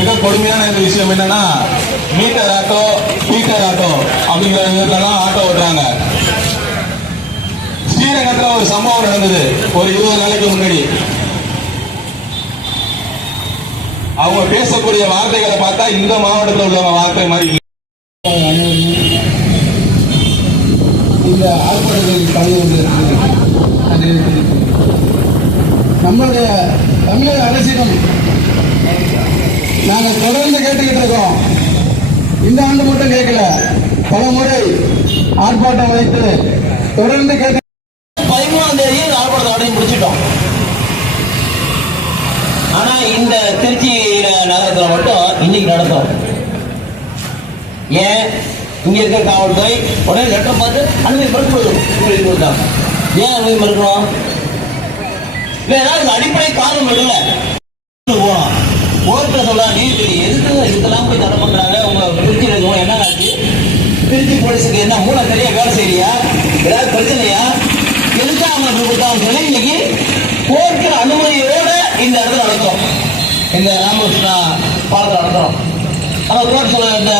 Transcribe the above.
மிக கொடுமையான இந்த விஷயம் என்னன்னா, மீட்டர் ஆட்டோ பீட்டர் ஆட்டோ அப்படிங்கிற விதத்துலலாம் ஆட்டோ ஓட்டுறாங்க. ஸ்ரீரங்கத்தில் ஒரு சம்பவம் நடந்தது ஒரு 20 நாளைக்கு முன்னாடி. அவங்க பேசக்கூடிய வார்த்தைகளை பார்த்தா இந்த மாவட்டத்தில் உள்ள வார்த்தை மாதிரி. இந்த ஆர்ப்பாட்டத்தில் கலந்து நம்மளுடைய தமிழக அரசிடம் நாங்கள் தொடர்ந்து கேட்டுக்கிட்டு இருக்கோம். இந்த ஆண்டு மட்டும் கேட்கல, பல முறை ஆர்ப்பாட்டம் வைத்து தொடர்ந்து கேட்டு 13ஆம் தேதி ஆர்ப்பாட்டத்தை முடிச்சிட்டோம். ஆனா இந்த திருச்சி நகரத்துல மட்டும் இன்னைக்கு நடத்தும். ஏன் இங்க இருக்க காவல்துறை உடனே லெட்டர் பார்த்து அனுமதி மறுக்கணும். ஏன் அனுமதி மறுக்கணும்? ஏதாவது அடிப்படை காரணம் இல்லை. போனோம் கோர்ட்ல சொல்றா, நீதிபதி எதுக்கு இதெல்லாம் போய் தடை பண்றாங்க? உங்க திருச்சியில் இருக்கவங்க என்ன ஆச்சு? திருச்சி போலீஸுக்கு என்ன மூளை சரியா வேலை செய்யலையா? ஏதாவது பிரச்சனையா? எதுக்கு அவங்க கொடுத்தாங்க சொல்லி இன்னைக்கு கோர்ட்டு அனுமதியோட இந்த இடத்துல நடத்தும். இந்த ராமகிருஷ்ணா பாலத்தில் நடத்துறோம். கோர்ட் சொல்ல இந்த